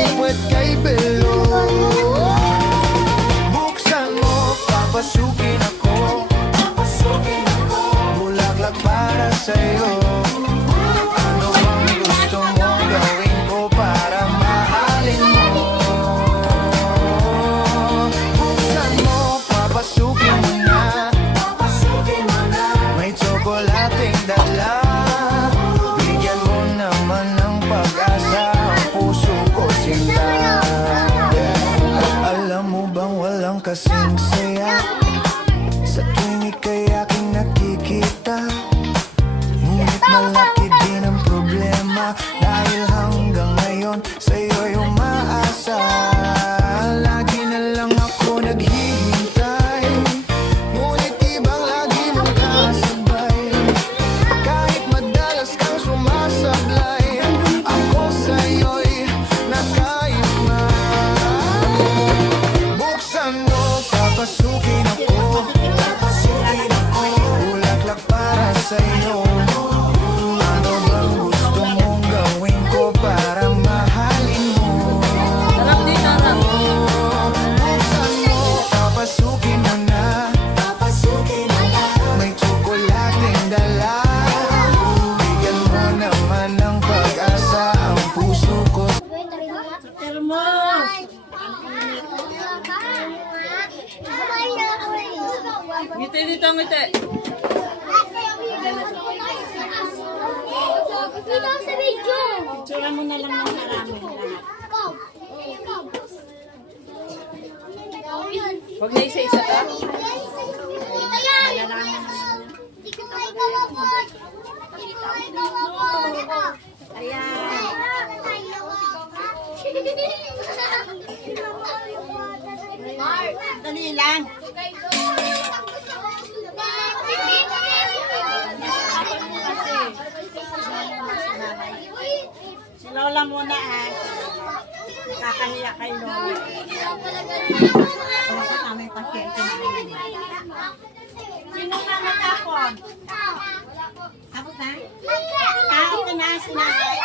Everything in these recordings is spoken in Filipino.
liwat kay Belo. Buksan mo, papasukin ako. Bulaklak para sa'yo. Ano bang gusto mong gawin ko para mahalin mo? Buksan mo, papasukin mo na. May tsokolating dala. Bigyan mo naman ng pag-asa ang puso ko, sinta. Alam mo bang walang kasing saya sa tuwing ika'y aking nakikita? Ngunit malaki din ang problema, dahil hanggang ngayon sa'yo'y umaasa. Lagi na lang ako naghihintay, ngunit ibang lagi mong kasabay. Kahit madalas kang sumasablay, ako sa'yo'y nakayos na. Buksan mo, papasukin ako. Bulaklak para sa'yo. Ano bang gusto mong gawin ko para mahalin mo? Sarap din, sarap. Buksan mo, papasukin mo na. May tsokolating dala. Bigyan mo naman ng pag-asa ang puso ko. Termos. Ngiti dito, ngiti. Itsura mo na lang ng marami lahat. Huwag na isa-isa ka. Ayan. Dali lang. Si Lola muna kakahiya kay Lola. Ano pa kami pasyente namin. Sino ka matapon? Tapos na? Tapos na sinabay.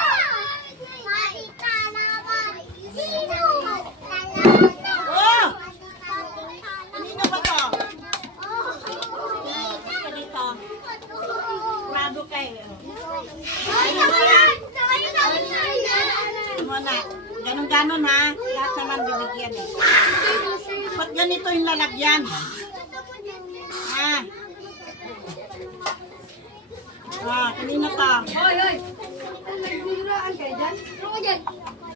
Oh! Kanino ba to? Kanito. Grado kayo. Muna. Ganon-ganon ha. Lahat naman binigyan eh. Ba't ganito yung lalagyan? Ha? Ah, kanina to. Hoy, hoy! Nagbirulaan kayo dyan? Ano ka dyan?